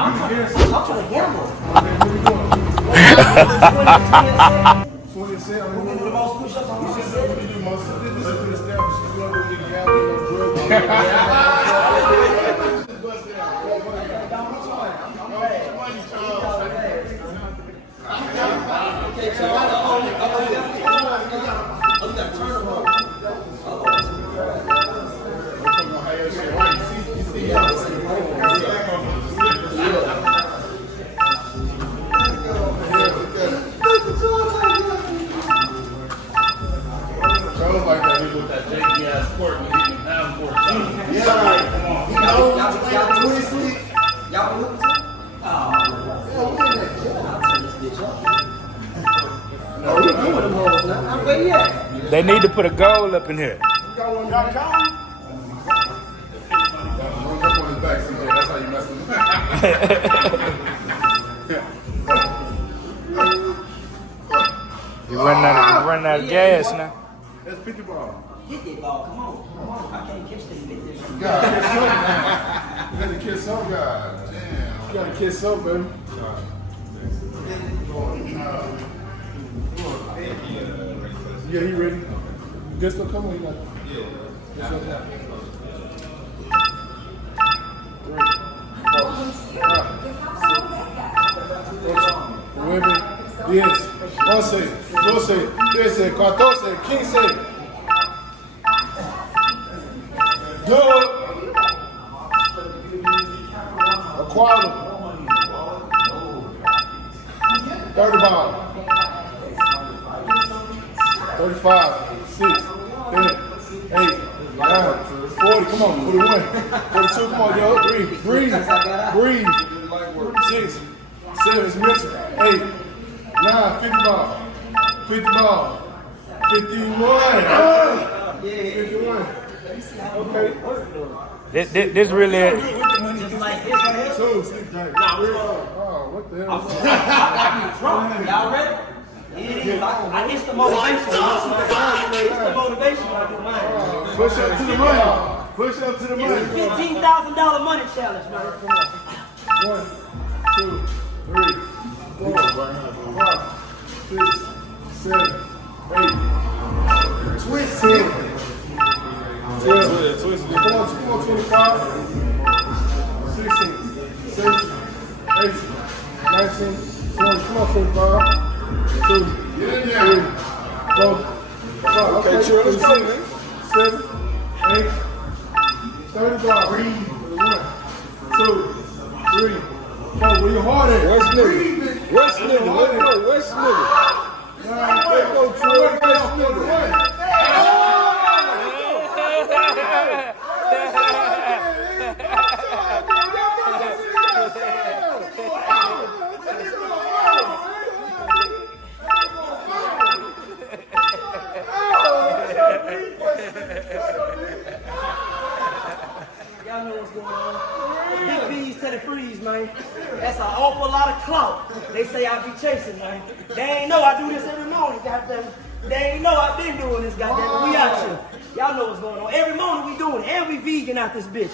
I'm trying to gamble. 20 cents. I'm going to do the most push-ups on my set. This is to establish you don't really get like that, he with that janky ass court when he didn't have court. Y'all sleep. Y'all look to? I'll turn this bitch up. No, we're doing them hoes now. Where you at? They need to put a goal up in here. Y'all count? Run up on his back, CJ. That's how you mess with You running out of gas now. That's 50 ball. 50 ball, come on. I can't catch this bitch. You got to kiss some guy. Damn. You got to kiss some, baby. Yeah, he ready. Desto, come on, you got it. Yeah. Women, yes. 11, 12, 13, 14, 15. Good. A quarter. 30 ball. 35, 6, 10, 8, 9, 40. Come on, 41. 42. Come on, yo. Breathe. 6, 7, it's mental. 8, 9, 50 ball. 50 ball. 51. 51. Okay. This really it. Just like this right here. Oh, what the hell? Y'all ready? It's the motivation. It's the motivation when I do mine. Push up to the money. Push up to the money. It's a $15,000 money challenge, man. Come on. 1, 2, 3, 4, 5, 6, 7, 8, 20. 12, 25, 16, 17, 18, 19, 20, come on, 25, 2, 3, 4, 5, okay, 26, 7, 8, 35, 1, 2, 3, 4, where your heart at? West nigga. West nigga. West nigga. Let's go, Troy. West nigga. Y'all know what's going on. Big B's to the freeze, man. That's an awful lot of clout. They say I be chasing, man. They ain't know I do this every morning, goddamn. They ain't know I've been doing this, goddamn. We out here. Y'all know what's going on. Every morning we doing it, and we vegan out this bitch.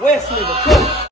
West nigga, come.